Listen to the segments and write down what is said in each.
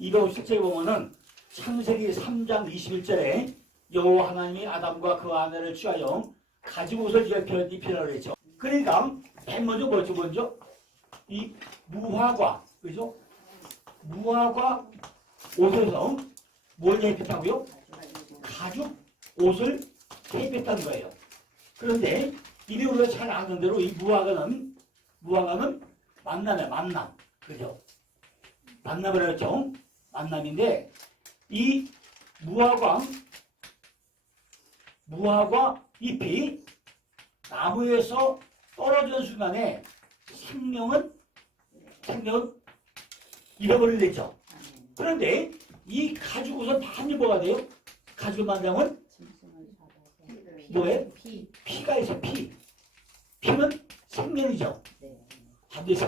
257절에 보면은 창세기 3장 21절에 여호와 하나님이 아담과 그 아내를 취하여 가죽 옷을 입히라고 했죠. 그러니까 맨 먼저 뭐죠? 먼저 이 무화과, 그죠? 무화과 옷에서 뭘 입혔다고요? 가죽 옷을 입혔다는 거예요. 그런데 이미 우리가 잘 아는 대로 이 무화과는 만남, 그죠? 만남을 했죠. 만남인데 이 무화과 잎이 나무에서 떨어지는 순간에 생명은 잃어버리겠죠. 그런데 이 가죽 옷은 반이 뭐가 돼요? 가죽을 만들면 뭐예요? 피가 있어. 피는 생명이죠. 반드시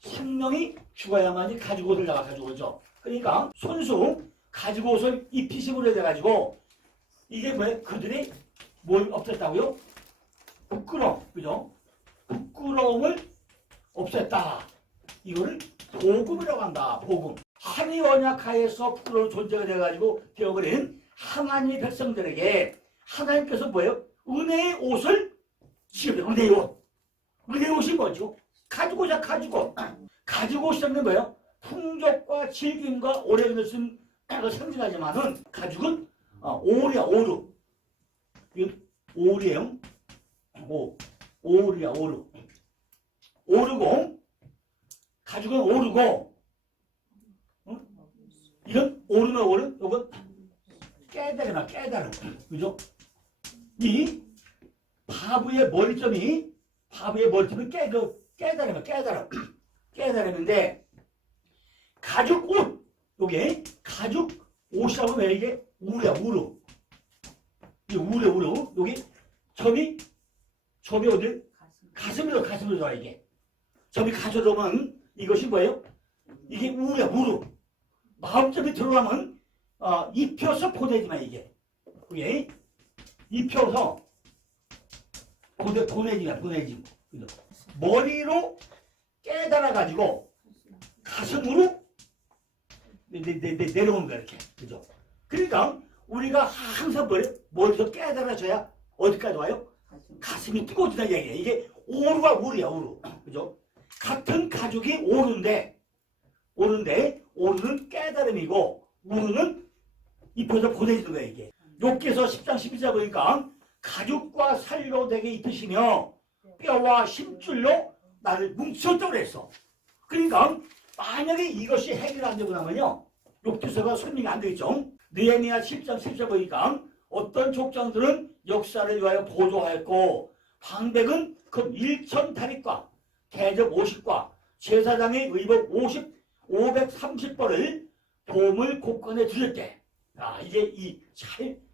생명이 죽어야만이 가죽 옷을 나가 가지고 오죠. 그러니까 손수 가죽 옷을 입히심으로 해가지고 이게 뭐예요? 그들이 뭘 없앴다고요? 부끄러움, 그죠? 부끄러움을 없앴다. 이거를 복음이라고 한다. 복음. 한이 언약하에서 부끄러운 존재가 돼가지고 되어버린 하나님의 백성들에게 하나님께서 뭐예요? 은혜의 옷을 지으면 은혜의 옷. 은혜의 옷이 뭐죠? 가죽 옷이야, 가죽 옷. 가죽 옷이라는 뭐예요? 풍족과 즐김과 오래기를 쓴 상징하지만은 가죽은 오리야, 오루. 오리예요. 오루야, 오루. 오르고 가죽은 오르고, 이건 오르면 오르, 이건 깨달으면 깨달음, 그죠? 이 바보의 머리점이 깨달음인데 가죽 옷, 요게 가죽 옷이라고 왜 이게 우르야, 우르. 이 우르. 여기 점이 어디? 가슴으로 들어와, 이게. 점이 가져오면 이것이 뭐예요? 이게 우르야, 우르. 마음점이 들어가면 입혀서 보내지만 이게. 입혀서 보내짐. 머리로 깨달아가지고 가슴으로 내려오는 거야, 이렇게. 그죠? 그러니까 우리가 항상 머리에서 깨달아져야 어디까지 와요? 가슴이 뜨거워진다 얘기야. 이게 오르가 우르야, 우르. 그죠? 같은 가죽이 오르인데 오르는 깨달음이고 우르는 입혀서 보내지는 거야, 이게. 욥기서 10장 11절 보니까 가죽과 살로 내게 입히시며 뼈와 힘줄로 나를 뭉쳤다고 그랬어. 그러니까 만약에 이것이 해결 안 되고 나면요, 욥기서가 설명이 안 되겠죠. 느헤미야 10장 10절 보니까 어떤 족장들은 역사를 위하여 보조하였고 방백은 금 1,000다리과 대접 50과 제사장의 의복 530벌을 보물 곳간에 두셨대. 이제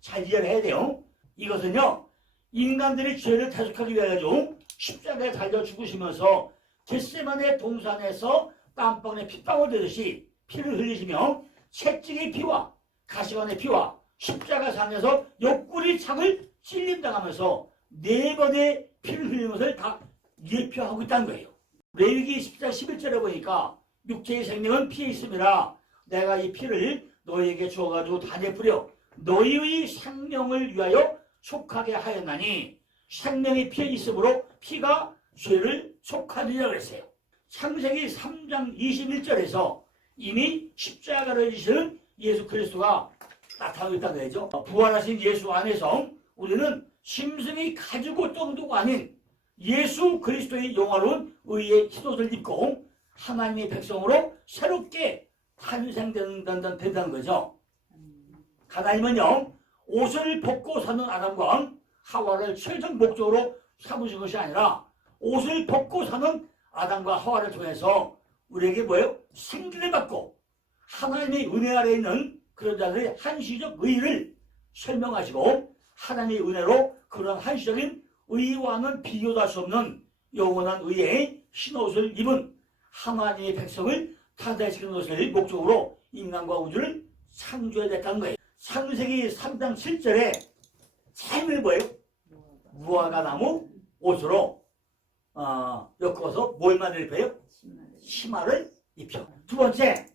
잘 이해를 해야 돼요. 이것은요, 인간들의 죄를 대속하기 위하여 십자가에 달려 죽으시면서 겟세마네 동산에서 땀방울에 핏방울 되듯이 피를 흘리시며 채찍의 피와 가시관의 피와 십자가상에서 옆구리 창을 찔림당하면서 4번의 피를 흘리는 것을 다 예표하고 있다는 거예요. 레위기 10장 11절에 보니까 육체의 생명은 피에 있음이라 내가 이 피를 너희에게 주어가지고 다 내뿌려 너희의 생명을 위하여 속하게 하였나니 생명이 피에 있으므로 피가 죄를 속하느니라 그랬어요. 창세기 3장 21절에서 이미 십자가를 지시는 예수 그리스도가 나타나고 있다는 거죠. 부활하신 예수 안에서 우리는 심승이 가지고 정도가 아닌 예수 그리스도의 영화로운 의의 흰옷을 입고 하나님의 백성으로 새롭게 탄생된다는 거죠. 하나님은요, 옷을 벗고 사는 아담과 하와를 최종 목적으로 삼으신 것이 아니라 옷을 벗고 사는 아담과 하와를 통해서 우리에게 뭐예요? 생기를 받고 하나님의 은혜 아래 있는 그런 자들의 한시적 의를 설명하시고 하나님의 은혜로 그런 한시적인 의와는 비교할 수 없는 영원한 의의 흰옷을 입은 하나님의 백성을 탄생시키는 것을 목적으로 인간과 우주를 창조해야 됐다는 거예요. 창세기 3장 7절에 삶을 뭐예요? 무화과 나무 옷으로 엮어서 뭘 만들 거예요? 치마를 입혀. 두 번째,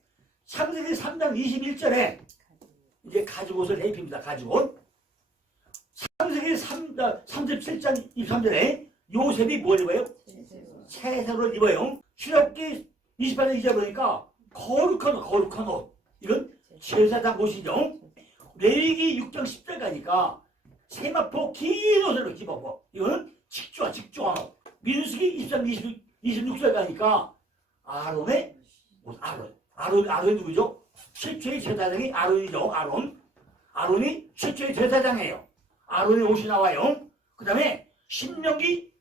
창세기 3장 21절에 이제 가죽옷을 입힙니다. 가죽옷. 창세기 37장 23절에 요셉이 뭘 입어요? 채색을 입어요. 출애굽기 28장 2절 보니까 거룩한 옷. 이건 제사장 옷이죠. 레위기 6장 10절 가니까 세마포 긴 옷을 입어보. 이거는 직조한 옷. 민수기 23장 26절 가니까 아론의 옷. 아론이 누구죠? 최초의 제사장이 아론이죠. 아론이 최초의 제사장이에요. 아론의 옷이 나와요. 그 다음에 신명기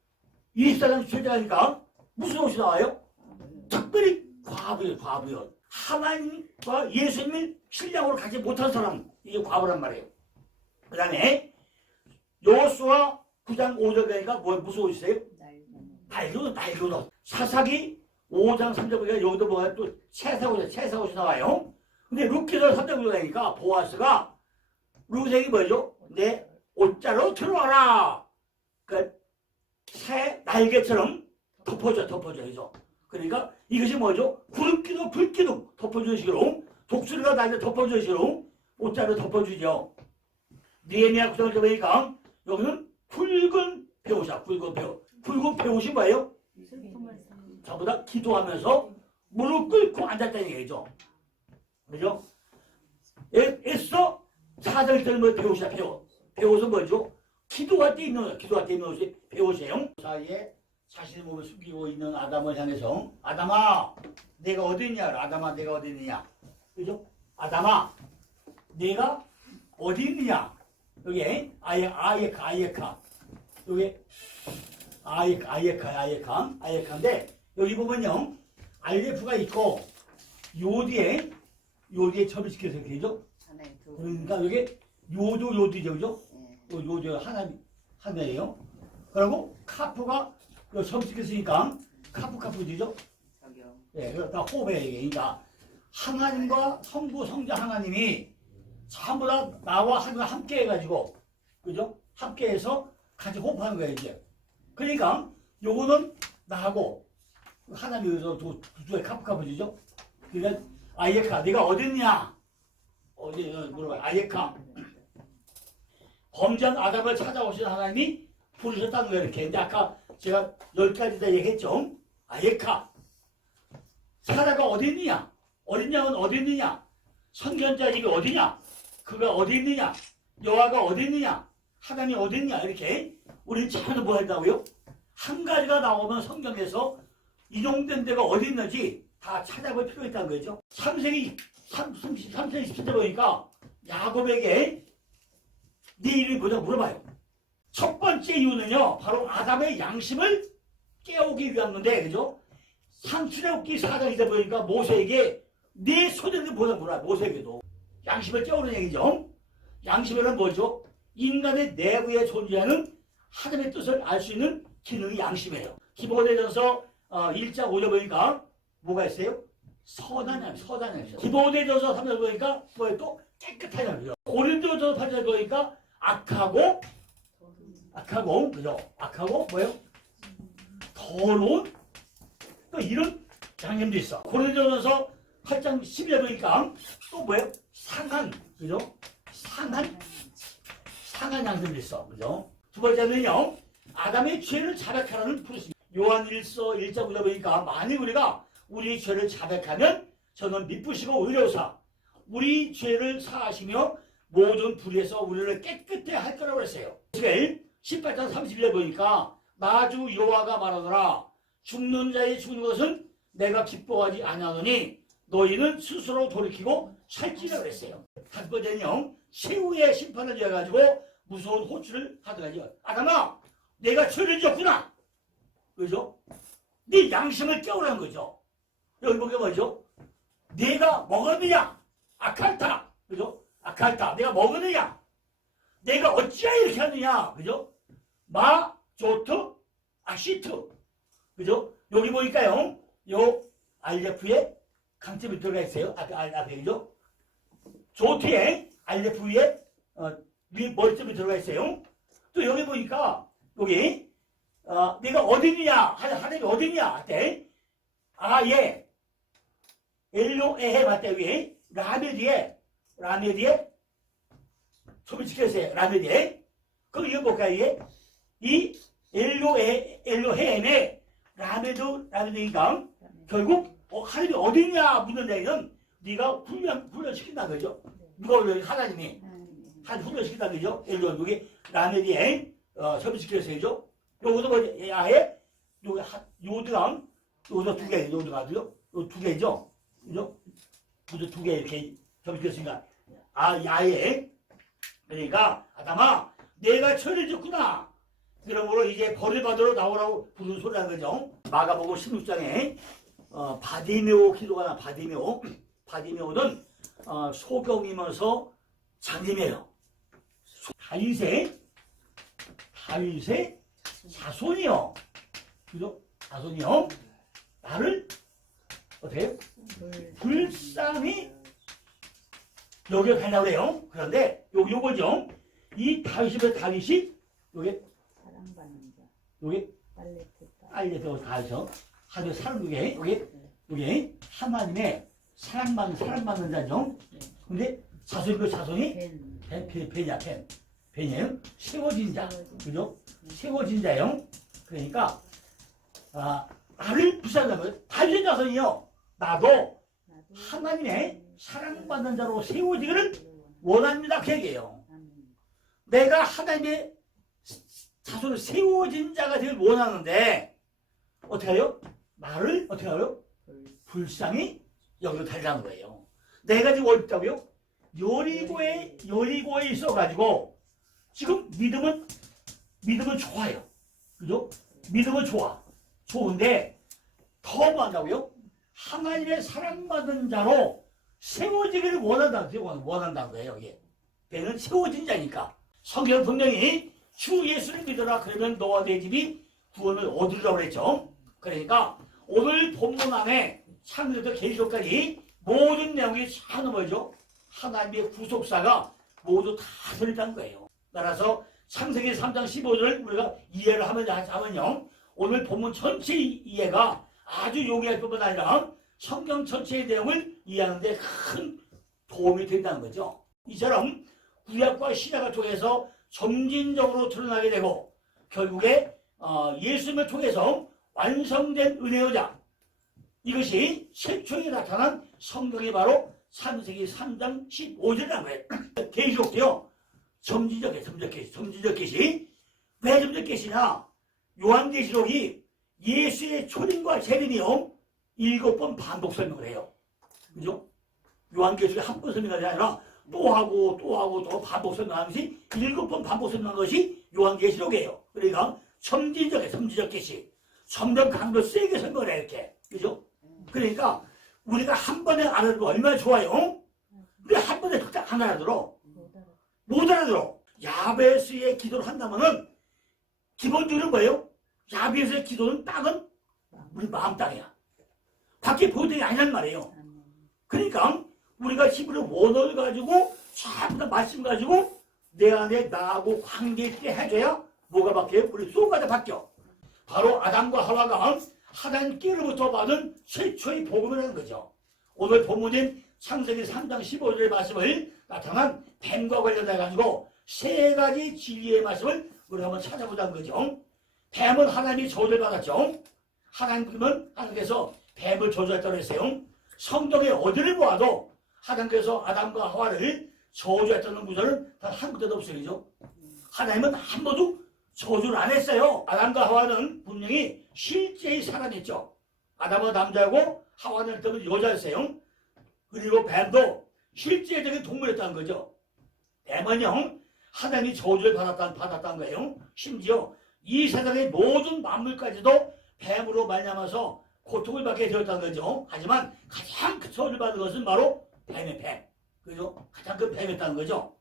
24장 7절 가니까 무슨 옷이 나와요? 특별히 과부요. 하나님과 예수님을 신랑으로 가지 못한 사람, 이게 과부란 말이에요. 그 다음에 여호수아 9장 5절 가니까 무슨 옷이 있어요? 낡은 옷. 사사기 5장 3절 보니까 여기도 뭐가 또 채사옷이 나와요. 근데 룻기서 3장 9절 가니까 보아스가 룻에게 뭐죠? 내 옷자로 들어와라. 그 새 날개처럼 덮어줘. 그죠? 그러니까 이것이 뭐죠? 구름기둥, 불기둥 덮어주는 식으로, 독수리가 날개 덮어주는 식으로 옷자로 덮어주죠. 느헤미야 구성을 보니까 여기는 붉은 배옷이야. 붉은 배옷이 뭐예요? 전부 다 기도하면서 무릎 꿇고 앉았다는 얘기죠. 그죠? 애써 사절 때는 뭐 배옷이야. 배옷은 뭐죠? 기도할 때 입는 옷이 배옷이에요. 사이에 자신의 몸을 숨기고 있는 아담을 향해서 아담아 내가 어디 있냐? 아담아 내가 어디 있느냐? 그죠? 아담아 내가 어디 있느냐? 여기 아예카 여기 아예카인데 여기 보면요 알레프가 있고 요 뒤에 점을 시켜서 그죠? 그러니까 여기 요도죠, 그죠? 요도 하나예요. 그리고 카프가 점 시켰으니까 카프지죠? 예, 그러니까 호흡해 그러니까 하나님과 성부 성자 하나님이 전부 다 나와 하나님과 함께 해가지고 그죠? 함께해서 같이 호흡하는 거예요 이제. 그러니까 요거는 나하고 하나님이 여기서 두 카프지죠? 그러니까 아예카 네가 어딨냐? 어디 물어봐. 아예카 범죄한 아담을 찾아오신 하나님이 부르셨다는 거예요. 이렇게. 근데 아까 제가 10가지 다 얘기했죠. 아예카 사라가 어디 있느냐? 어린 양은 어디 있느냐? 선견자 입이 어디냐? 그가 어디 있느냐? 여호와가 어디 있느냐? 하나님이 어디 있느냐? 이렇게 우리 차는 뭐 했다고요? 한 가지가 나오면 성경에서 인용된 데가 어디 있는지 다 찾아볼 필요가 있다는 거죠. 3세기 17절 보니까 야곱에게 네 이름이 뭐냐고 물어봐요. 첫 번째 이유는요 바로 아담의 양심을 깨우기 위한 건데 그죠? 출애굽기 4장이다 보니까 모세에게 네 소년이 뭐냐고 물어봐요. 모세에게도 양심을 깨우는 얘기죠. 양심이란 뭐죠? 인간의 내부에 존재하는 하나님의 뜻을 알 수 있는 기능이 양심이에요. 디모데전서 1장 5절 보니까 뭐가 있어요? 선한 양심. 디모데전서 3장 보니까 뭐예요? 또 깨끗한 양심. 고린도전서 8장 보니까 악하고 그죠? 악하고 뭐예요? 더러운 또 이런 양심도 있어. 고린도전서 8장 12절 보니까 또 뭐예요? 상한 그죠? 상한 양심도 있어. 그죠? 두 번째는요. 아담의 죄를 자백하라는 부르심입니다. 요한일서 1장 9절 보니까 만일 우리가 우리 죄를 자백하면 저는 미쁘시고 의로우사 우리 죄를 사하시며 모든 불의에서 우리를 깨끗해 할 거라고 했어요. 에스겔 18장 31절 보니까 나주 여호와가 말하노라 죽는 자의 죽는 것은 내가 기뻐하지 아니하노니 너희는 스스로 돌이키고 살찌라고 했어요. 다섯 번째는요. 최후의 심판을 위해가지고 무서운 호출을 하더라고요. 아담아 내가 죄를 지었구나. 그죠? 네 양심을 깨우라는 거죠. 여기 보게 뭐죠? 내가 먹었느냐? 아칼타. 그죠? 아칼타. 내가 먹었느냐? 내가 어찌하여 이렇게 하느냐? 그죠? 마, 조트, 아시트. 그죠? 여기 보니까요. 요 알레프에 강점이 들어가 있어요. 앞에 그죠? 조트에 알레프에 위 머리점이 들어가 있어요. 또 여기 보니까 여기 내가 어디냐 하나님이 어디냐 할 때 예 엘로에헤 맞다 위에 라메디에 소비 지켰어요. 라메디에 그럼 이거 볼까요? 이게 이 엘로헤엠의 라메드니까 결국 하나님이 어디냐 묻는 데는 네가 훈련시킨다 그죠? 누가 하나님이 훈련시킨다 그죠? 엘로 여기 라메디에 소비시켰어요. 요것도 뭐 야해 요드강 요도 두 개, 요드강도요. 요 두 개죠, 그죠? 요도 두 개 이렇게 소비시켰으니까 야해. 그러니까 아담아 내가 죄를 짓구나. 그러므로 이제 벌을 받으러 나오라고 부르는 소리라는 거죠. 마가복음 16장에 바디메오 기도가 나. 바디메오는 소경이면서 장님이에요. 다윗의 자손이요. 그죠? 자손이요. 나를 어떻게 불쌍히 여겨달라고 해요. 그런데 요거죠. 이 다윗이 요게 빨래도 다하죠. 하루 사람에게 요게 하나님의 사랑받는 자죠. 근데 자손이 벤이에요. 세워진 자, 그죠? 세워진 자요. 그러니까 나를 불쌍하다고요. 다윗의 자손이요. 나도 하나님의 사랑받는 자로 세워지기를 원합니다. 그 얘기예요. 내가 하나님의 자손을 세워진 자가 되길 원하는데 어떻게 해요? 나를 어떻게 해요? 불쌍히 여겨달라는 거예요. 내가 지금 어디 있다고요? 여리고에 있어가지고 지금 믿음은 좋아요. 그죠? 믿음은 좋은데 더 뭐한다고요? 하나님의 사랑받은 자로 세워지기를 원한다는 거예요. 이게 배는 세워진 자니까. 성경 분명히 주 예수를 믿어라. 그러면 너와 내 집이 구원을 얻으리라고 그랬죠. 그러니까 오늘 본문 안에 창세기부터 계시록까지 모든 내용이 다 뭐죠? 하나님의 구속사가 모두 다 들어있다는 거예요. 따라서 창세기 3장 15절을 우리가 이해를 하면요. 오늘 본문 전체 이해가 아주 용이할 뿐만 아니라 성경 전체의 내용을 이해하는 데 큰 도움이 된다는 거죠. 이처럼 구약과 신약을 통해서 점진적으로 드러나게 되고 결국에 예수님을 통해서 완성된 은혜의 이것이 최초에 나타난 성경이 바로 창세기 3장 15절이라는 거예요. 계시록도요. 점진적 계시. 왜 점진적 계시냐? 요한계시록이 예수의 초림과 재림이요 7번 반복 설명을 해요. 그죠? 요한계시록이 한 번 설명하지 아니라 또 하고 반복 설명하는 것이 7번 반복 설명한 것이 요한계시록이에요. 그러니까 점진적 계시. 점점 강도 세게 설명을 해 이렇게. 그죠? 그러니까 우리가 한 번에 알아들으면 얼마나 좋아요? 근데 한 번에 딱 안 알아들어. 못 알아들어. 야베스의 기도를 한다면은 기본적으로 뭐예요? 야베스의 기도는 땅은 우리 마음 땅이야. 밖에 보여드이 아니란 말이에요. 그러니까 우리가 히브리 원어를 가지고 전부 다 말씀 가지고 내 안에 나하고 관계 있게 해줘야 뭐가 바뀌어요? 우리 소가 다 바뀌어. 바로 아담과 하와가 하나님께로부터 받은 최초의 복음이라는 거죠. 오늘 본문인 창세기 3장 15절의 말씀을 나타난 뱀과 관련해가지고 세 가지 진리의 말씀을 우리가 한번 찾아보자는 거죠. 뱀은 하나님이 저주를 받았죠. 하나님께서 뱀을 저주했다고 했어요. 성경에 어디를 보아도 하나님께서 아담과 하와를 저주했다는 구절은 단 한 군데도 없어요. 그죠? 하나님은 한 번도 저주를 안 했어요. 아담과 하와는 분명히 실제의 사람이었죠. 아담은 남자고 하와는 여자였어요. 그리고 뱀도 실제적인 동물이었다는 거죠. 뱀은요 하나님이 저주를 받았다는 거예요. 심지어 이 세상의 모든 만물까지도 뱀으로 말미암아서 고통을 받게 되었다는 거죠. 하지만 가장 큰 저주를 받은 것은 바로 뱀의 뱀. 그죠? 가장 큰 뱀이었다는 거죠.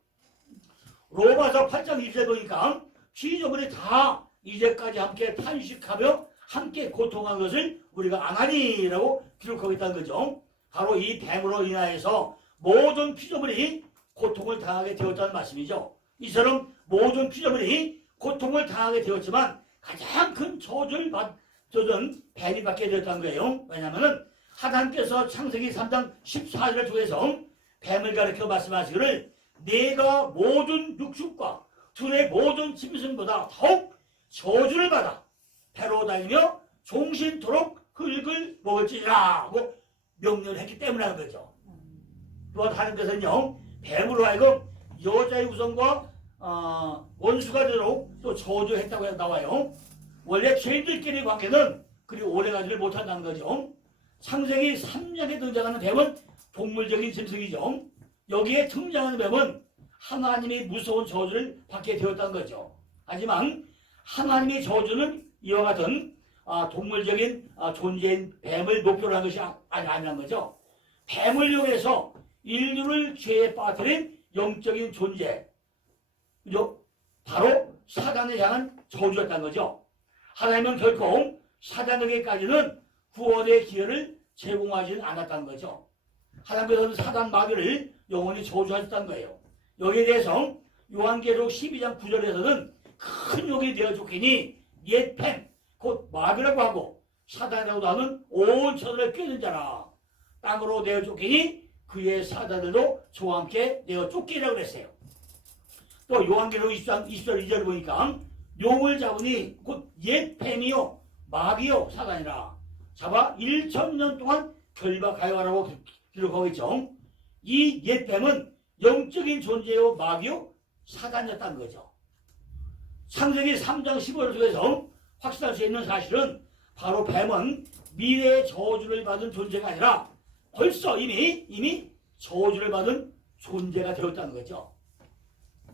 로마서 8장 2절 보니까 피조물이 다 이제까지 함께 탄식하며 함께 고통한 것을 우리가 안 하니라고 기록하고 있다는 거죠. 바로 이 뱀으로 인하여서 모든 피조물이 고통을 당하게 되었다는 말씀이죠. 이처럼 모든 피조물이 고통을 당하게 되었지만 가장 큰 저주를 받은 뱀이 받게 되었다는 거예요. 왜냐하면 하나님께서 창세기 3장 14절을 통해서 뱀을 가리켜 말씀하시기를 내가 모든 육축과 둘의 모든 짐승보다 더욱 저주를 받아 배로 다니며 종신토록 흙을 먹을지니라 하고 명령을 했기 때문에 하는 거죠. 또한 하나님께서는요 뱀으로 하여금 여자의 우선과 원수가 되도록 또 저주했다고 나와요. 원래 죄인들끼리 관계는 그리 오래가지를 못한다는 거죠. 창세기 3장에 등장하는 뱀은 동물적인 짐승이죠. 여기에 등장하는 뱀은 하나님이 무서운 저주를 받게 되었다는 거죠. 하지만 하나님의 저주는 이와 같은 동물적인 존재인 뱀을 목표로 한 것이 아니라는 거죠. 뱀을 이용해서 인류를 죄에 빠뜨린 영적인 존재, 그죠? 바로 사단을 향한 저주였다는 거죠. 하나님은 결코 사단에게까지는 구원의 기회를 제공하지는 않았다는 거죠. 하나님께서는 사단 마귀를 영원히 저주하셨다는 거예요. 여기에 대해서 요한계시록 12장 9절에서는 큰 욕이 되어 쫓기니 옛 뱀, 곧 마귀라고 하고 사단이라고도 하는 온 천을 꿰는 자라 땅으로 내어 쫓기니 그의 사단들도 저와 함께 내어 쫓기라고 그랬어요. 또 요한계시록 20장 20절 2절 보니까 용을 잡으니 곧 옛 뱀이요 마귀요 사단이라 잡아 1000년 동안 결박하여라고 기록하고 있죠. 이 옛 뱀은 영적인 존재요 마귀요 사단이었다는 거죠. 창세기 3장 15절 속에서 확신할 수 있는 사실은 바로 뱀은 미래의 저주를 받은 존재가 아니라 벌써 이미 저주를 받은 존재가 되었다는 거죠.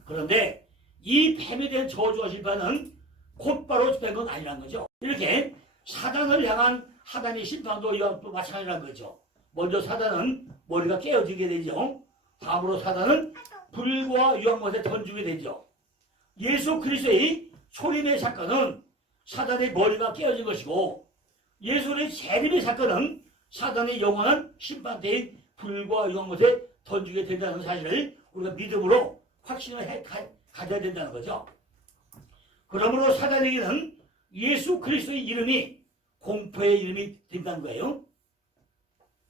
그런데 이 뱀에 대한 저주와 심판은 곧바로 된 건 아니라는 거죠. 이렇게 사단을 향한 하나님의 심판도 이와 마찬가지라는 거죠. 먼저 사단은 머리가 깨어지게 되죠. 다음으로 사단은 불과 유황못에 던지게 되죠. 예수 그리스도의 초림의 사건은 사단의 머리가 깨어진 것이고 예수의 재림의 사건은 사단의 영원한 심판대인 불과 유황못에 던지게 된다는 사실을 우리가 믿음으로 확신을 가져야 된다는 거죠. 그러므로 사단에게는 예수 그리스도의 이름이 공포의 이름이 된다는 거예요.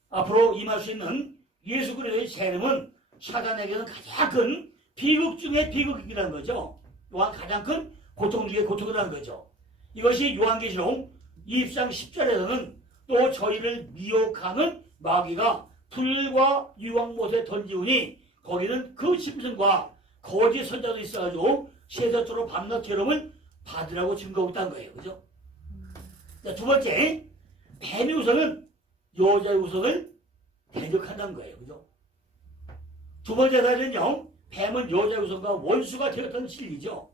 앞으로 임할 수 있는 예수 그리스도의 재림은 사단에게는 가장 큰 비극 중의 비극이라는 거죠. 또한 가장 큰 고통 중의 고통이라는 거죠. 이것이 요한계시록 20장 10절에서는 또 저희를 미혹하는 마귀가 불과 유황못에 던지우니 거기는 그 짐승과 거짓 선자도 있어가지고 세상적으로 밤낮 괴로움을 받으라고 증거하고 있다는 거예요. 그죠? 자, 두 번째, 뱀의 우선은 여자의 우선을 대적한다는 거예요. 그죠? 두 번째 사실은요, 뱀은 여자의 우선과 원수가 되었다는 진리죠.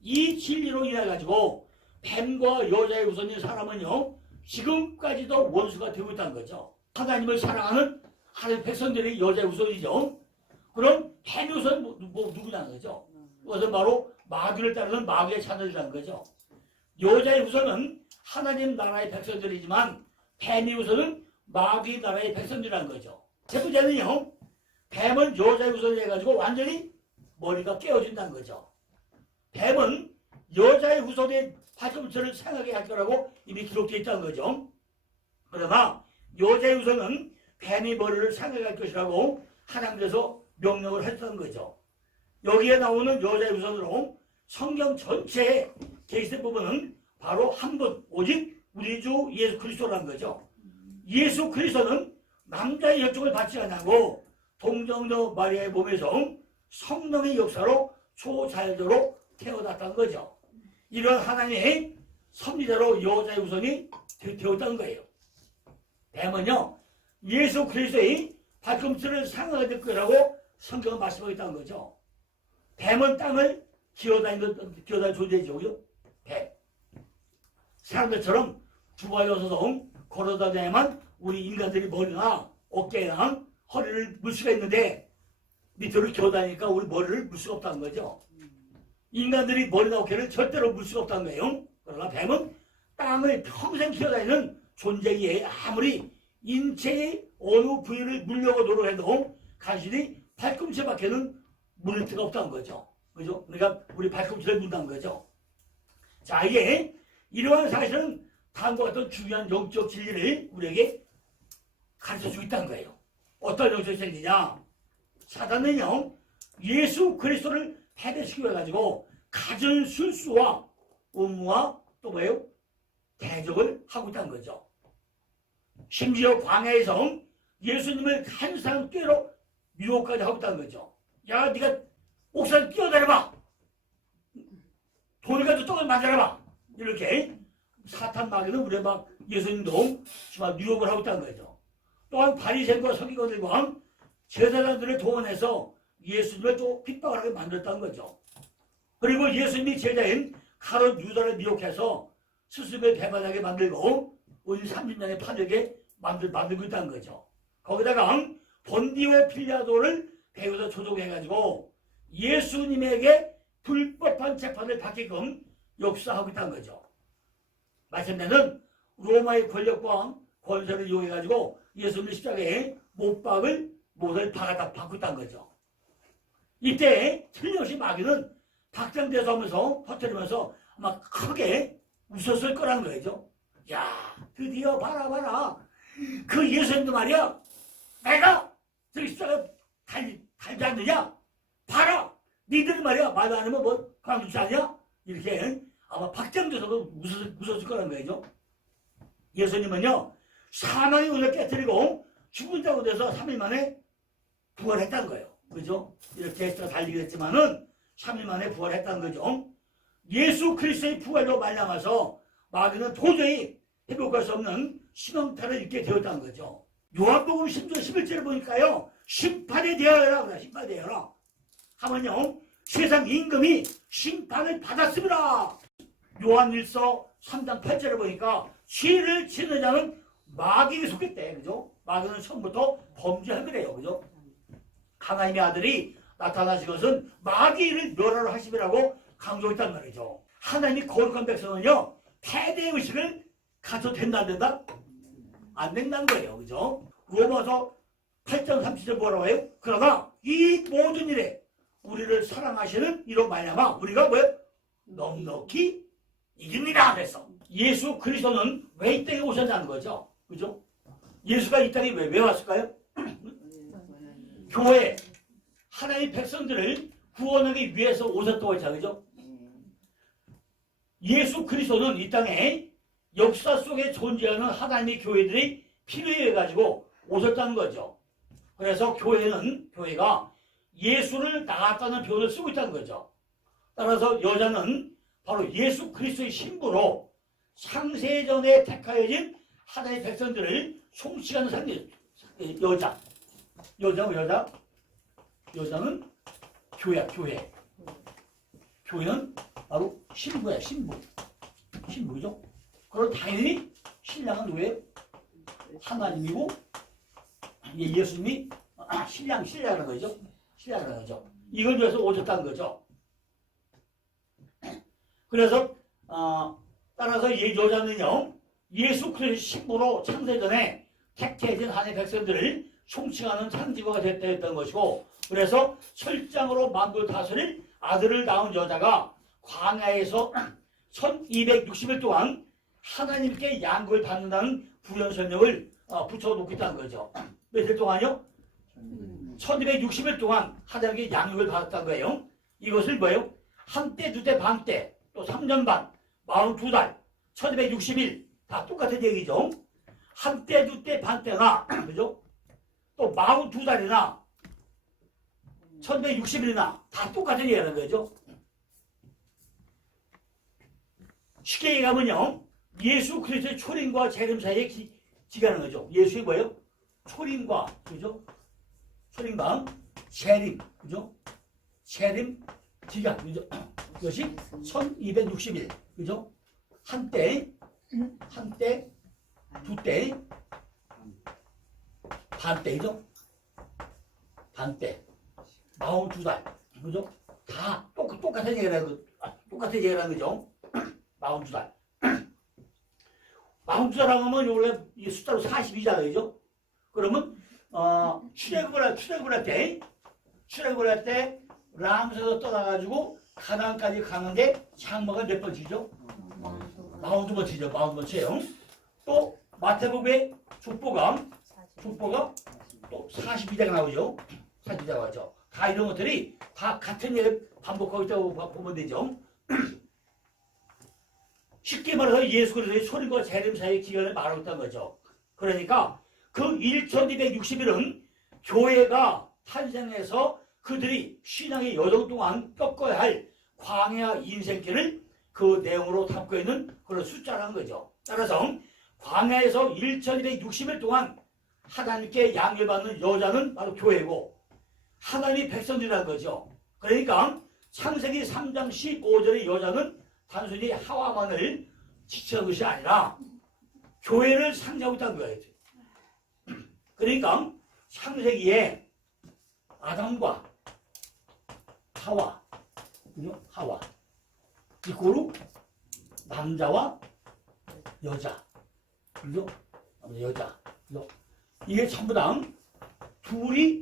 이 진리로 인해 가지고 뱀과 여자의 우선인 사람은요, 지금까지도 원수가 되고 있다는 거죠. 하나님을 사랑하는 하나님 백성들이 여자의 우선이죠. 그럼 뱀의 우선은 누구냐는 거죠. 그것은 바로 마귀를 따르는 마귀의 자녀들이라는 거죠. 여자의 우선은 하나님 나라의 백성들이지만 뱀의 우선은 마귀 나라의 백성들이라는 거죠. 세 번째는요, 뱀은 여자의 우선을 해가지고 완전히 머리가 깨어진다는 거죠. 뱀은 여자의 우선의 발꿈치를 생각하게 할 거라고 이미 기록되어 있다는 거죠. 그러나 여자의 우선은 뱀이 머리를 생각하게 할 것이라고 하나님께서 명령을 했다는 거죠. 여기에 나오는 여자의 우선으로 성경 전체의 계시된 부분은 바로 한 분, 오직 우리 주 예수 그리스도라는 거죠. 예수 그리스도는 남자의 역종을 받지 않고 동정녀 마리아의 몸에서 성령의 역사로 초자연적으로 태어났다는 거죠. 이런 하나님의 섭리대로 여자의 우선이 되었다는 거예요. 뱀은요, 예수 그리스도의 발꿈치를 상하게 될 거라고 성경은 말씀하고 있다는 거죠. 뱀은 땅을 기어다니는 존재죠. 뱀. 사람들처럼 두 발에 서서 걸어다녀야만 우리 인간들이 머리나 어깨나 허리를 물 수가 있는데 밑으로 기어다니니까 우리 머리를 물 수가 없다는 거죠. 인간들이 머리나 어깨를 절대로 물 수가 없다는 거예요. 그러나 뱀은 땅을 평생 기어다니는 존재기에 아무리 인체의 어느 부위를 물려고 노력해도 간신히 발꿈치밖에는 물릴 데가 없다는 거죠. 그죠? 그러니까 우리 발꿈치를 문다는 거죠. 자, 이게 이러한 사실은 다음과 같은 중요한 영적 진리를 우리에게 가르쳐주고 있다는 거예요. 어떤 형식이 생기냐? 사단은요, 예수 그리스도를 패배시켜 가지고 가진 술수와 음모와 또 뭐예요? 대적을 하고 있다는 거죠. 심지어 광야에서 예수님을 한 사람 꾀로 유혹까지 하고 있다는 거죠. 야, 네가 옥상 뛰어내려봐. 돌 가지고 떡을 만들어봐. 이렇게 사탄 마귀는 우리 막 예수님도 정말 유혹을 하고 있다는 거죠. 또한 바리새인과 서기관들과 제사장들을 동원해서 예수님을 또 핍박을 하게 만들었다는 거죠. 그리고 예수님이 제자인 가룟 유다를 미혹해서 스스로를 배반하게 만들고 오늘 30년의 파되게 만들고 있다는 거죠. 거기다가 본디오 필라도를 배우서 조종해가지고 예수님에게 불법한 재판을 받게끔 역사하고 있다는 거죠. 마침내는 로마의 권력과 권세를 이용해가지고 예수님 십자가에 못을 박고 있다는 거죠. 이때 틀림없이 마귀는 박장대소하면서 터뜨리면서 아마 크게 웃었을 거라는 거죠. 야, 드디어 봐라. 그 예수님도 말이야. 내가 저기 십자가 달지 않느냐? 봐라. 니들 말이야. 말도 안 하면 뭐 그만두지 않냐? 이렇게 아마 박장대소도 웃었을 거라는 거죠. 예수님은요. 사망의 운을 깨뜨리고 죽은 자가 돼서 3일 만에 부활했다는 거예요. 그죠? 이렇게 해서 달리게 됐지만은 3일 만에 부활했다는 거죠. 예수 그리스도의 부활로 말미암아서 마귀는 도저히 회복할 수 없는 신앙타를 잃게 되었다는 거죠. 요한복음 10장 11절을 보니까요. 심판에 대하여라. 그래. 심판에 대하여라. 하면요. 세상 임금이 심판을 받았습니다. 요한일서 3장 8절을 보니까 죄를 지는 자는 마귀에 속했대. 그죠? 마귀는 처음부터 범죄한 거래요. 그죠? 하나님의 아들이 나타나신 것은 마귀를 멸하러 하심이라고 강조했단 말이죠. 하나님이 거룩한 백성은요. 패배의식을 가져도 된다 안 된다? 안 된다는 거예요. 그죠? 로마서 8장 30절 뭐라고 해요? 그러나 이 모든 일에 우리를 사랑하시는 이로 말미암아 우리가 뭐예요? 넉넉히 이깁니다. 그래서 예수 그리스도는 왜 이 땅에 오셨다는 거죠? 그죠? 예수가 이 땅에 왜 왔을까요? 교회 하나님의 백성들을 구원하기 위해서 오셨다고 했잖아요. 그죠? 예수 그리스도는 이 땅에 역사 속에 존재하는 하나님의 교회들이 필요해 가지고 오셨다는 거죠. 그래서 교회가 예수를 낳았다는 표현을 쓰고 있다는 거죠. 따라서 여자는 바로 예수 그리스도의 신부로 창세전에 택하여진 하나님의 백성들을 총칙하는 상대 여자는 교회야. 교회는 바로 신부야. 신부죠. 그럼 당연히 신랑은 누구예요? 하나님이고 예수님이 신랑이라는 거죠. 신랑이라는 거죠. 이걸 위해서 오셨다는 거죠. 그래서 따라서 이 여자는요. 예수 그리스도의 신부로 창세전에 택해진 하나님의 백성들을 총칭하는 창지부가 됐던 것이고 그래서 철장으로 만물 다스릴 아들을 낳은 여자가 광야에서 1260일 동안 하나님께 양육을 받는다는 부연 설명을 붙여놓고 있다는 거죠. 며칠 동안요? 1260일 동안 하나님께 양육을 받았다는 거예요. 이것을 뭐예요? 한때, 두때, 반때, 또 3년 반, 42달, 1260일 다 똑같은 얘기죠. 한때, 두때, 반때나 그죠? 또 42달이나 1260일이나 다 똑같은 얘기라는 거죠. 쉽게 얘기하면요. 예수 그리스도의 초림과 재림 사이에 기가는 거죠. 예수의 뭐예요? 초림과 그죠? 초림과 재림 그죠? 재림 기간 그죠? 그것이 1260일 그죠? 한때 두때 반때죠? 반때 42달 그죠? 다 똑같은 얘기라는 거죠. 42달 42달하고 하면 원래 이 숫자로 42잖아요. 그죠? 그러면 출애굽을 할 때 람에서 떠나가지고 가나안까지 가는데 장마가 몇 번치죠? 42번치죠. 42번째요. 또 마태복음의 족보가 분포가 또 42대가 나오죠. 42대가 나오죠. 다 이런 것들이 다 같은 얘기를 반복하고 있다고 보면 되죠. 쉽게 말해서 예수 그리스도의 소리과 재림 사이의 기간을 말하고 있다는 거죠. 그러니까 그 1260일은 교회가 탄생해서 그들이 신앙의 여정 동안 겪어야 할 광야 인생길을 그 내용으로 담고 있는 그런 숫자라는 거죠. 따라서 광야에서 1260일 동안 하나님께 양육받는 여자는 바로 교회고 하나님의 백성들이라는 거죠. 그러니까 창세기 3장 15절의 여자는 단순히 하와만을 지칭한 것이 아니라 교회를 상징하고 있다는 거예요. 그러니까 창세기에 아담과 하와, 하와 이꼬로 남자와 여자, 그죠? 여자, 그죠? 이게 전부 다 둘이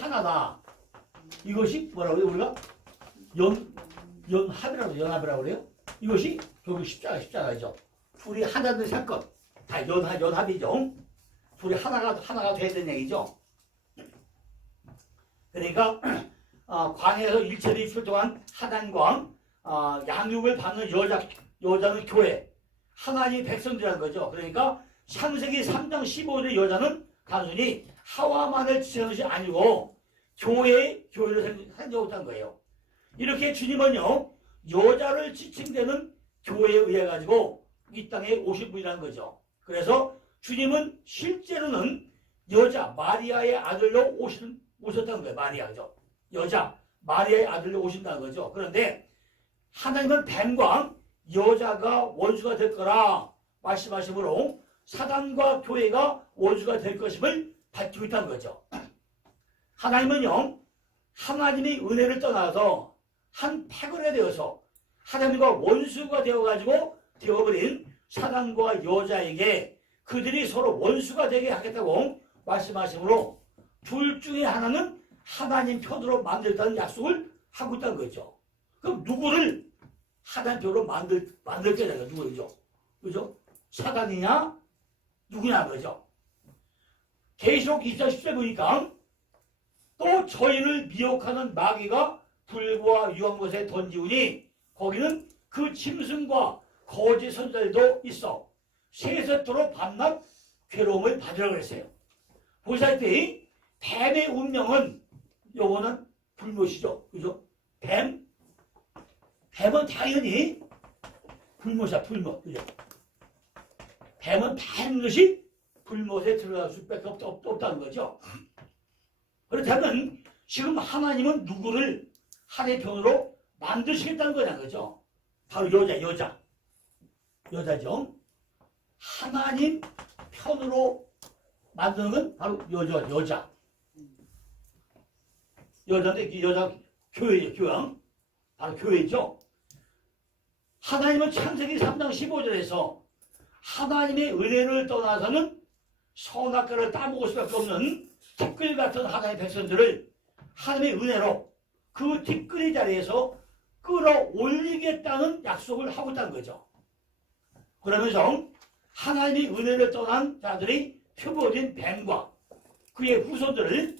하나다. 이것이 뭐라고요? 우리가 연합이라고 그래요. 이것이 결국 십자가이죠. 둘이 하나된 사건, 다 연합이죠. 둘이 하나가 돼야 되는 얘기죠. 그러니까 광야에서 1220일 동안 하나님과 양육을 받는 여자는 교회, 하나님의 백성들이라는 거죠. 그러니까 창세기 3장 15절의 여자는 단순히 하와만을 지칭하는 것이 아니고 교회를 생각하고 있다는 거예요. 이렇게 주님은요, 여자를 지칭되는 교회에 의해 가지고 이 땅에 오신 분이라는 거죠. 그래서 주님은 실제로는 여자 마리아의 아들로 오셨다는 거예요. 마리아, 그죠? 여자 마리아의 아들로 오신다는 거죠. 그런데 하나님은 뱀과 여자가 원수가 될 거라 말씀하시므로 사단과 교회가 원수가 될 것임을 밝히고 있다는 거죠. 하나님은요, 하나님의 은혜를 떠나서 한 패거리가 되어서 하나님과 원수가 되어버린 사단과 여자에게 그들이 서로 원수가 되게 하겠다고 말씀하시므로 둘 중에 하나는 하나님 편으로 만들다는 약속을 하고 있다는 거죠. 그럼 누구를 하나님 편으로 만들 거냐, 누구죠? 그죠? 사단이냐, 누구냐, 그죠? 계시록 2장 10절 보니까 또 저희를 미혹하는 마귀가 불과 유한 곳에 던지우니 거기는 그 짐승과 거짓 선자들도 있어 세세토록 밤낮 괴로움을 받으라고 그랬어요. 보시다시피 뱀의 운명은 요거는 불못이죠. 그죠? 뱀은 당연히 불못이야. 불못. 그죠? 뱀은 반드시 불못에 들어갈 수밖에 없다는 거죠. 그렇다면 지금 하나님은 누구를 하나님의 편으로 만드시겠다는 거냐, 그죠? 바로 여자죠. 하나님 편으로 만드는 건 바로 여자. 여자인데 여자 교회죠, 교회. 바로 교회죠. 하나님은 창세기 3장 15절에서 하나님의 은혜를 떠나서는 선악과를 따먹을 수밖에 없는 티끌 같은 하나님의 백성들을 하나님의 은혜로 그 티끌의 자리에서 끌어올리겠다는 약속을 하고 있다는 거죠. 그러면서 하나님의 은혜를 떠난 자들이 표본인 뱀과 그의 후손들의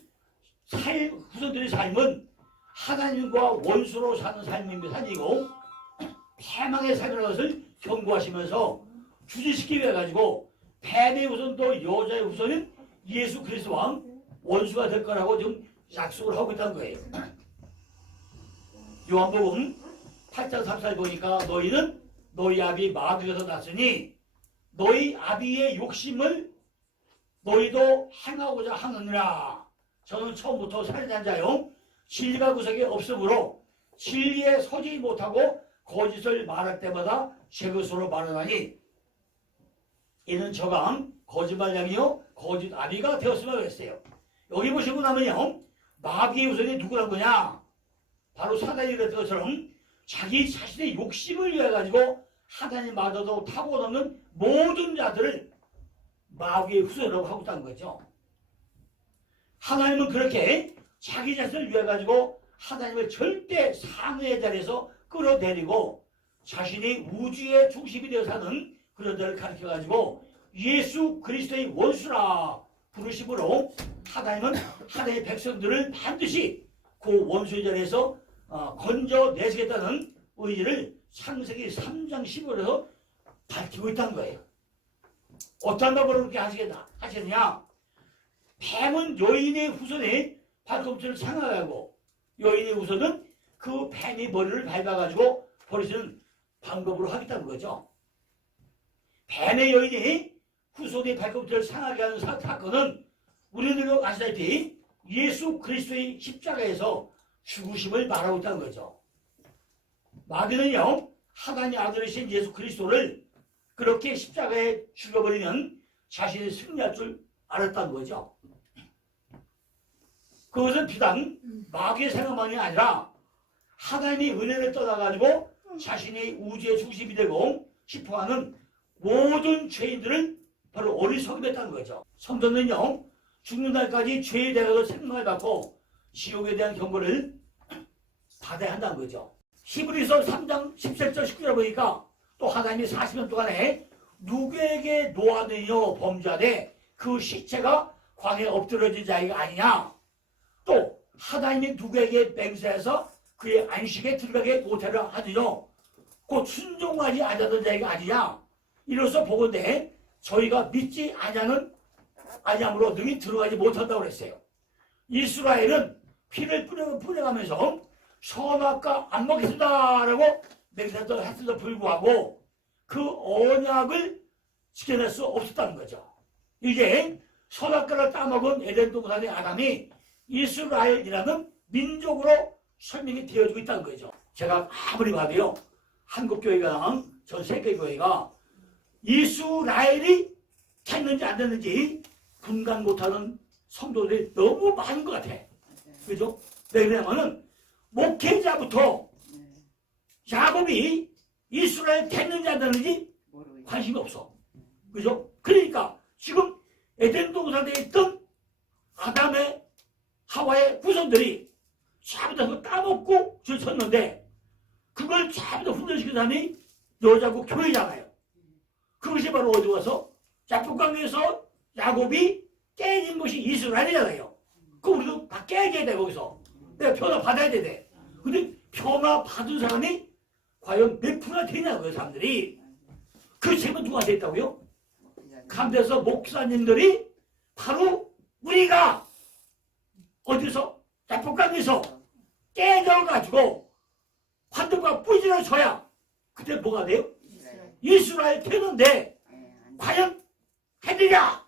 삶은 하나님과 원수로 사는 삶이고 패망의 삶이라는 것을 경고하시면서 주지시키기 위해 가지고 뱀의 후손도 여자의 후손인 예수 그리스도와 원수가 될 거라고 지금 약속을 하고 있다는 거예요. 요한복음 8장 34절 보니까 너희는 너희 아비 마귀에서 났으니 너희 아비의 욕심을 너희도 행하고자 하느니라. 저는 처음부터 살인한 자요 진리가 구석에 없으므로 진리에 서지 못하고 거짓을 말할 때마다 제 것으로 말하나니 이는 저가 거짓말량이요 거짓 아비가 되었으면 했어요. 여기 보시고 나면요 마귀의 우선이 누구란 거냐? 바로 사단이 그랬던 것처럼 자기 자신의 욕심을 위해 가지고 하나님마저도 타고넘는 모든 자들을 마귀의 후손이라고 하고 있다는 거죠. 하나님은 그렇게 자기 자신을 위해 가지고 하나님을 절대 상위의 자리에서 끌어내리고 자신이 우주의 중심이 되어 사는 그런 자를 가르쳐 가지고 예수 그리스도의 원수라 부르심으로 하나님은 하나님의 백성들을 반드시 그 원수의 자리에서 건져내시겠다는 의지를 창세기 3장 15절에서 밝히고 있다는 거예요. 어떤 방법으로 그렇게 하시느냐? 뱀은 여인의 후손의 발꿈치를 상하고 여인의 후손은 그 뱀이 머리를 밟아가지고 버리시는 방법으로 하겠다는 거죠. 뱀의 여인이 후손의 발꿈치를 상하게 하는 사건은 우리들도 아시다시피 예수 그리스도의 십자가에서 죽으심을 말하고 있다는 거죠. 마귀는요, 하나님의 아들이신 예수 그리스도를 그렇게 십자가에 죽여버리면 자신이 승리할 줄 알았다는 거죠. 그것은 비단 마귀의 생각만이 아니라 하나님의 은혜를 떠나가지고 자신이 우주의 중심이 되고 싶어하는 모든 죄인들을 바로 어리석게 했다는 거죠. 성도는요, 죽는 날까지 죄에 대해서 생각을 받고 지옥에 대한 경고를 받아야 한다는 거죠. 히브리서 3장 17절 19절 보니까 또 하나님이 40년 동안에 누구에게 노하느냐 범죄하되 그 시체가 광에 엎드러진 자가 아니냐. 또 하나님이 누구에게 맹세해서 그의 안식에 들어가게 못하려 하느냐. 곧 순종하지 않았던 자가 아니냐. 이로써 보건대 저희가 믿지 아니함으로 능히 들어가지 못한다고 그랬어요. 이스라엘은 피를 뿌려가면서 선악과 안 먹겠습니다라고 맹세했음에도 불구하고 그 언약을 지켜낼 수 없었다는 거죠. 이제 선악과를 따먹은 에덴 동산의 아담이 이스라엘이라는 민족으로 설명이 되어지고 있다는 거죠. 제가 아무리 봐도요, 한국교회가 전 세계교회가 이스라엘이 됐는지 안 됐는지 분간 못하는 성도들이 너무 많은 것 같아. 그죠? 왜 그러냐면은 목회자부터 야곱이 이스라엘 됐는지 안 됐는지 관심이 없어. 그죠? 그러니까 지금 에덴 동산에 있던 아담의 하와의 후손들이 전부 다 까먹고 졌는데 그걸 전부 다 훈련시킨 사람이 여자고 교회잖아요. 그것이 바로 어디 와서 야복강에서 야곱이 깨진 것이 이스라엘이잖아요. 그 우리도 다 깨져야 돼. 거기서 내가 변화 받아야 돼. 근데 변화 받은 사람이 과연 몇 프로나 되냐고요. 사람들이. 그 책임은 누구한테 있다고요? 감대서 목사님들이 바로 우리가 어디서 야복강에서 깨져가지고 환등과 뿌리를 쳐야 그때 뭐가 돼요? 이스라엘 되는데 과연 해드냐?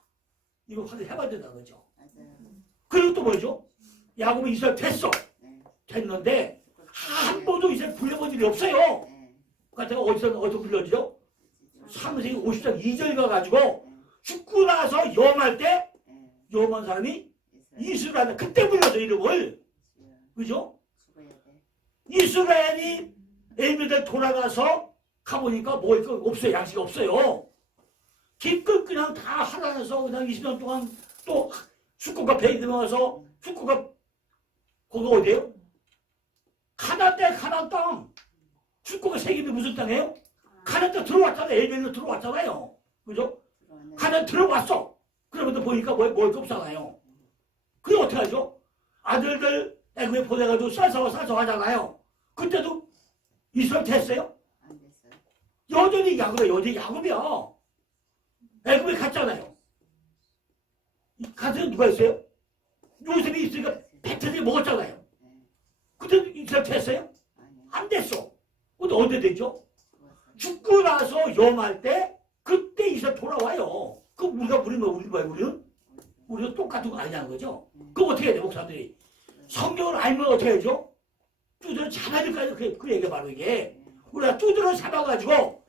이거 확인 해봐야 된다는 거죠. 그리고 또 뭐죠? 야곱이 이스라엘 됐는데 한 번도 이스라엘 불려본 일이 없어요. 그러니까 제가 어디서 불려지죠? 3세기 50장 2절 가가지고 죽고 나서 염할 때 염한 사람이 이스라엘 그때 불려서 이름을. 그죠? 이스라엘이 엘미들 돌아가서 가보니까 뭐 없어요. 양식 없어요. 기껏 그냥 다 하나에서 그냥 20년 동안 또 숙고가 배에 들어가서 숙고가 거기 어디에요? 가나안 땅. 숙고가 세계비 무슨 땅이에요? 가나안 땅 들어왔잖아요. 엘미는 들어왔잖아요. 그죠? 가나안 들어왔어. 그러면서 보니까 뭐 없잖아요. 그게 어떻게 하죠? 아들들 애굽에 보내가지고 싸서 하잖아요. 그때도 이스라엘 됐어요? 안 됐어요. 여전히 야곱이야. 애굽에 갔잖아요. 가서 누가 있어요? 요셉이 있으니까 뱉어서 먹었잖아요. 그때 이스라엘 됐어요? 안 됐어. 근데 언제 됐죠? 죽고 나서 염할 때 그때 이스라엘 돌아와요. 그럼 우리는 똑같은 거 아니냐는 거죠. 그럼 어떻게 해야 돼, 목사들이? 성경을 알면 어떻게 하죠? 두드러 잡아야 될까요? 그 얘기가 바로 이게. 우리가 두드러 잡아가지고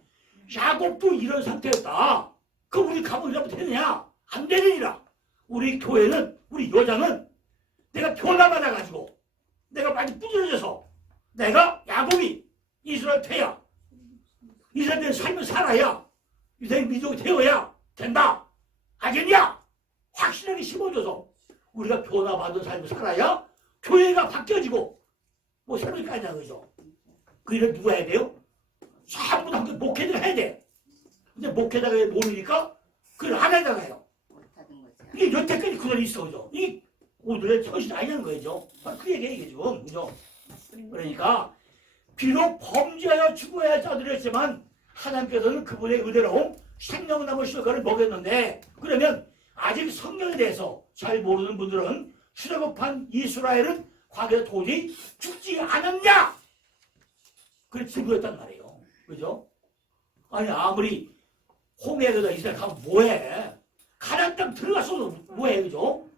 야곱도 이런 상태였다. 그럼 우리 가면 이러면 되느냐? 안 되느니라. 우리 교회는, 우리 여자는 내가 변화받아가지고 내가 많이 부지런해서 내가 야곱이 이스라엘 돼야 이스라엘 삶을 살아야 이스라엘 민족이 되어야 된다. 알겠냐? 확실하게 심어줘서 우리가 변화받은 삶을 살아야 교회가 바뀌어지고 뭐 새로운 게 아니냐 그죠? 그 일을 누가 해야 돼요? 전부 다 목회자가 해야 돼. 근데 목회자가 모르니까 그걸 안 하잖아요. 못하는 거죠. 이게 여태까지 그대로 있어, 그죠? 이게 오늘의 현실이 아니라는 거죠. 그 얘기예요, 이게 지금, 그죠? 그러니까, 비록 범죄하여 죽어야 자들이었지만, 하나님께서는 그분의 의대로 생명나무 실과를 먹였는데, 그러면 아직 성경에 대해서 잘 모르는 분들은 출애굽한 이스라엘은 과거에 도저히 죽지 않았냐? 그래, 증거였단 말이에요. 그죠? 아니, 아무리 홍해에다 이스라엘 가면 뭐해? 가나안 땅 들어가서도 뭐해, 그죠?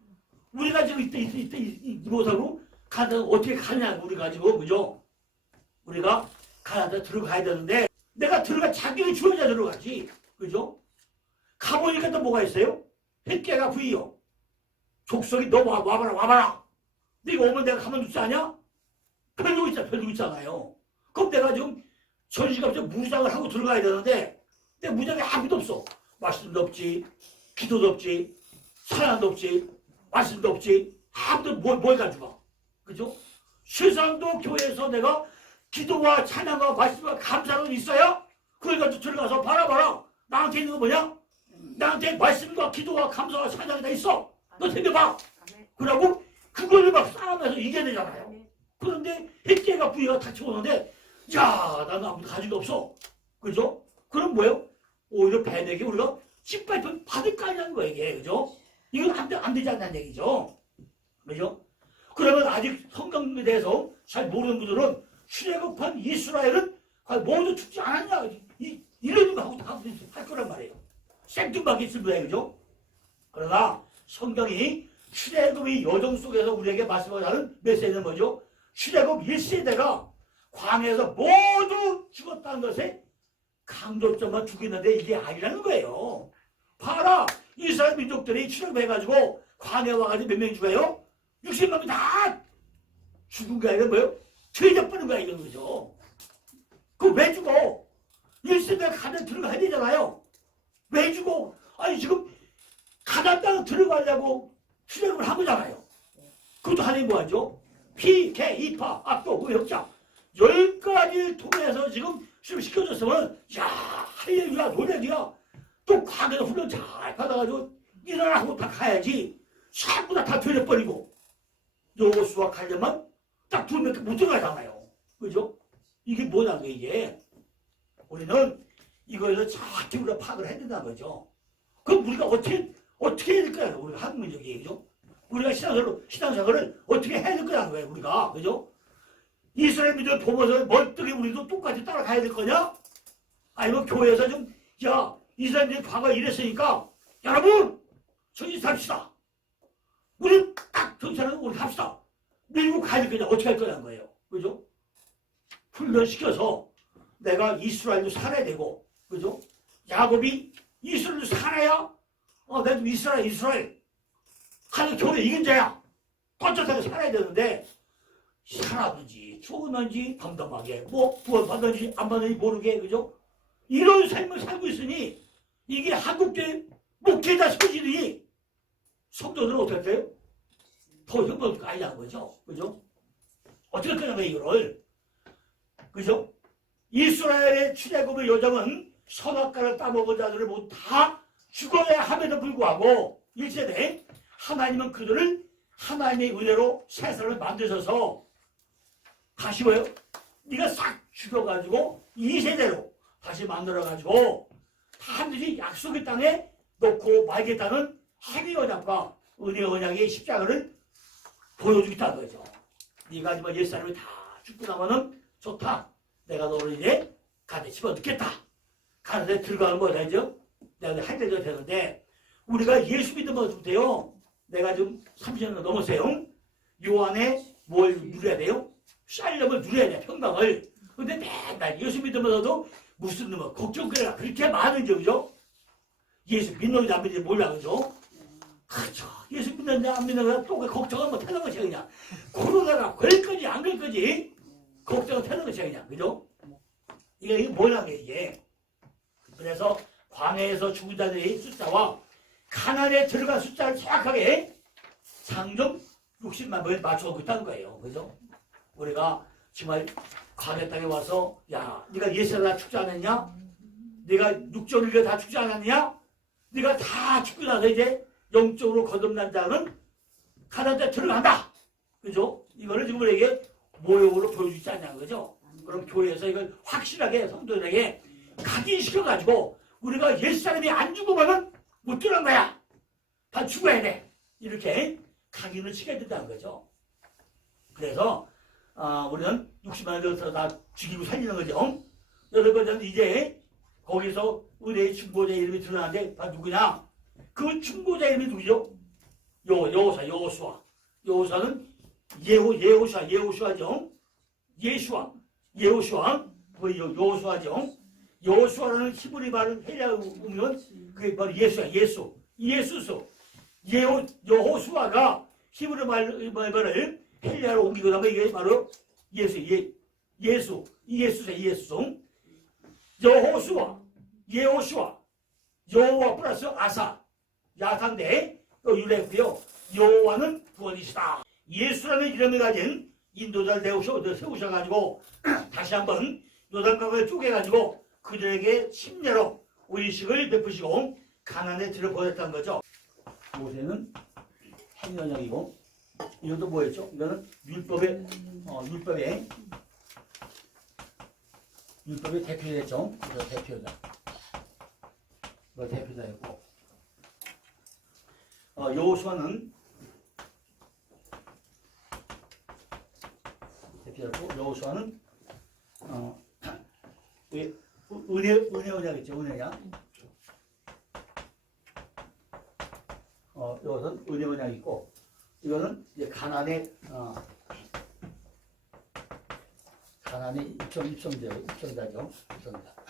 우리가 지금 이때 못하고 가나안 어떻게 가냐, 우리가 지금, 그죠? 우리가 가나안 땅 들어가야 되는데, 내가 들어가 자격이 주어져야 들어가지, 그죠? 가보니까 또 뭐가 있어요? 햇개가 부이요. 족속이 너 와봐라. 네가 오면 내가 가만두지 않냐? 별두고 있잖아요. 그럼 내가 지금 전시갑자 무장을 하고 들어가야 되는데, 내 무장에 아무도 없어. 말씀도 없지, 기도도 없지, 사랑도 없지, 말씀도 없지, 아무도 뭘 가지고. 그죠? 세상도 교회에서 내가 기도와 찬양과 말씀과 감사는 있어요? 그걸 가지고 들어가서 봐라. 나한테 있는 거 뭐냐? 나한테 말씀과 기도와 감사와 찬양이 다 있어. 너 챙겨봐. 그러고 그걸 막 싸우면서 이겨야 되잖아요. 그런데 햇개가 부위가 닥쳐오는데, 야, 나는 아무도 가지고 없어. 그죠? 그럼 뭐예요? 오히려 뱀에게 우리가 짓밟힌 받을 거 아니냐는 거예요, 이게. 그죠? 이건 안 되지 않는 얘기죠. 그죠? 그러면 아직 성경에 대해서 잘 모르는 분들은 출애굽한 이스라엘은 모두 죽지 않았냐? 이런 거 하고 할 거란 말이에요. 생뚱맞게 있을 거예요, 그죠? 그러나 성경이 출애굽의 여정 속에서 우리에게 말씀하는 메시지는 뭐죠? 출애굽 1세대가 광야에서 모두 죽었다는 것에 강조점만 두고 있는데 이게 아니라는 거예요. 봐라, 이스라엘 민족들이 출애굽해가지고 광야에 와가지고 몇 명이 죽어요? 60만이 다 죽은 게 아니라 뭐예요? 퇴적버린 거야, 이런 거죠. 그거 왜 죽어? 1세대가 가나안 들어가야 되잖아요. 왜 죽어? 아니, 지금 가나안 땅 들어가려고 출애굽을 한 거잖아요. 그것도 하나님 뭐하죠? 피, 개, 이파, 악도, 의역자 10가지를 통해서 지금 시켜줬으면, 야, 할렐루야, 노래야. 또 과거에서 훈련 잘 받아가지고 일어나고 다 가야지. 자꾸 다 퇴적버리고 여호수아 칼렙만 딱 두 명밖에 못 들어가잖아요. 그죠? 이게 뭐냐는 거예요, 이게. 우리는 이거에서 정확히 우리가 파악을 해야 된다는 거죠. 그럼 우리가 어떻게 해야 될 거야, 우리가 한국민족이, 그죠? 우리가 신앙생활을 어떻게 해야 될 거냐는 거예요, 우리가. 그죠? 이스라엘 민족을 보면서 멀쩡히 우리도 똑같이 따라가야 될 거냐? 아니면 교회에서 좀, 야, 이스라엘 민족이 과거에 이랬으니까, 여러분, 정신 삽시다. 우리 딱 정신을 우리 합시다. 밀고 가야 될 거냐, 어떻게 할 거냐는 거예요. 그죠? 훈련시켜서 내가 이스라엘도 살아야 되고, 그죠? 야곱이 이스라엘도 살아야, 내도 이스라엘. 하는 교회 이긴 자야. 떳떳하게 살아야 되는데, 살았는지, 죽었는지, 덤덤하게, 구원 받는지, 안 받는지 모르게, 그죠? 이런 삶을 살고 있으니, 이게 한국교회 목회자 소질이 성도들은 어떻게 할까요? 더 형벌가 아니라는 거죠. 그죠? 어떻게 할 거냐면 이거를. 그죠? 이스라엘의 출애굽의 여정은 선악과를 따먹은 자들을 모두 다 죽어야 함에도 불구하고 1세대 하나님은 그들을 하나님의 은혜로 세상을 만드셔서 다시 뭐예요? 네가 싹 죽여가지고 2세대로 다시 만들어가지고 반드시 약속의 땅에 놓고 말겠다는 행위 언약과 은혜 언약의 십자가를 보여주겠다는 거죠. 네가 하지만 옛사람이 다 죽고 나면은 좋다. 내가 너를 이제 가대 집어넣겠다. 가는데 들어가는 거 되죠? 내가 할 때도 되는데 우리가 예수 믿으면 돼요. 내가 지금 30년 넘었어요. 요 안에 뭘 누려야 돼요? 샬롬을 누려야 돼, 평강을. 근데 맨날 예수 믿으면서도 무슨 놈은 걱정거리가 그렇게 많은지, 그죠? 예수 믿는지 안 믿는지 몰라, 그죠? 그렇죠. 예수 믿는지 안 믿는지 또 걱정은 못 하는 것이야, 그냥. 코로나가 걸 거지, 안 걸 거지? 걱정은 하는 것이야, 그냥. 그죠? 이게 뭐냐면 이게. 그래서 광야에서 죽은 자들의 숫자와 가나안에 들어간 숫자를 정확하게 상점 60만 명에 맞춰오고 있다는 거예요. 그죠? 우리가 정말 광야 땅에 와서 야, 네가 예수를 다 죽지 않았냐? 네가 6.1개 다 죽지 않았냐? 네가 다 죽고 나서 이제 영적으로 거듭난 자는 가나안 땅에 들어간다. 그죠? 이거를 지금 우리에게 모형으로 보여주지 않냐는 거죠. 그럼 교회에서 이걸 확실하게 성도들에게 각인시켜가지고 우리가 옛사람이 안 죽으면은 못 들어간 거야. 다 죽어야 돼. 이렇게 각인을 시켜야 된다는 거죠. 그래서 우리는 60만 원 들어서 다 죽이고 살리는 거죠. 여러분들은 이제 거기서 의뢰의 중보자 이름이 드러나는데 다 누구냐? 그 중보자 이름이 누구죠? 여호수아. 여호수아는 예호수아죠. 예호수아. 그 여호수아죠. 여호수아라는 히브리 말은 헬라어 보면 그게 바로 예수수. 여호수아가 히브리 말을 헬라어로 옮기고 나면 이게 바로 예수. 여호수아, 여호와 플러스 아사, 야탄데 또 율례고요. 여호와는 구원이시다. 예수라는 이름을 가진 인도자를 세우셔가지고 다시 한번 요단강을 쪼개가지고 그들에게 침례로 의식을 베푸시고 가나안에 들여보냈다는 거죠. 모세는 행연약이고 이것도 뭐였죠? 이거는 율법의 대표였죠. 이거 대표자. 이거 대표자였고 여호수아는 대표였고 여호수아는 은혜 언약이죠. 은혜야. 이것은 은혜 언약이 있고 이거는 이제 가나안의 입성자죠. 입성자.